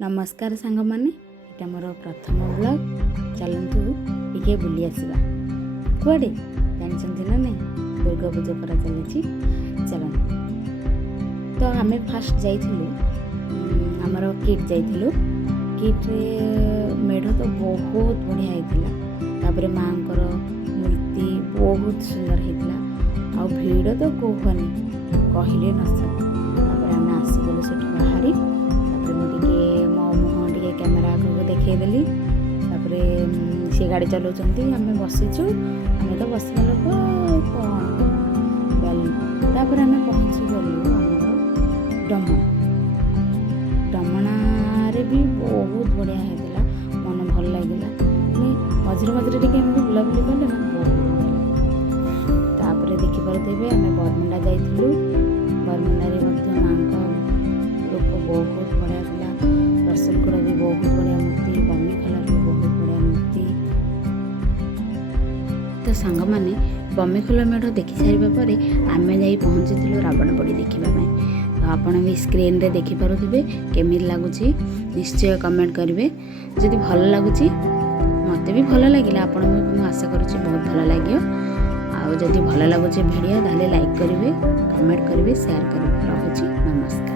नमस्कार सांग माने एटा मोर प्रथम ब्लॉग चलतु टिके बुली आसवा कुआडे जानते ना नहीं दुर्गा पूजा करा चली चल तो आम फास्ट जाइलु आमर किट जाइलु किट मेढ़ तो बहुत बढ़िया होता माँ मूर्ति बहुत सुंदर होता आ भिड़ तो कहनी कहले न सर आम आसीगलु से बाहरी मो मुह टे कैमेरा आगे देखदेली सी गाड़ी चलाउंट आम बसीचु आम तो बसवा लोक कौन आम पहुँची गलु डमणा डमणारे भी बहुत बढ़िया होता मन भल लगे मझे मझे टे बुलाबुली कले ना बहुत बढ़िया देखिपे आम बरमुंडा जाइलु बरमुंडारे माँ रूप बहुत बढ़िया था रसलगुड़ भी बहुत बढ़िया मूर्ति बमिखला भी बहुत बढ़िया मूर्ति तो सांग मैंने बमिखला मेढ़ देखि सारे आम जा पहुँची रावण पोड़ी देखापी तो आपड़ भी स्क्रीन रे देखिपे केमी लगुच निश्चय कमेंट करेंगे जदि भल लगुच मत भी भल लगे आपण आशा करुँच बहुत भल लगे आदि भल लगुच भिडियो ताले लाइक करेंगे कमेंट करेंगे शेयर करेंगे। रखुची नमस्कार।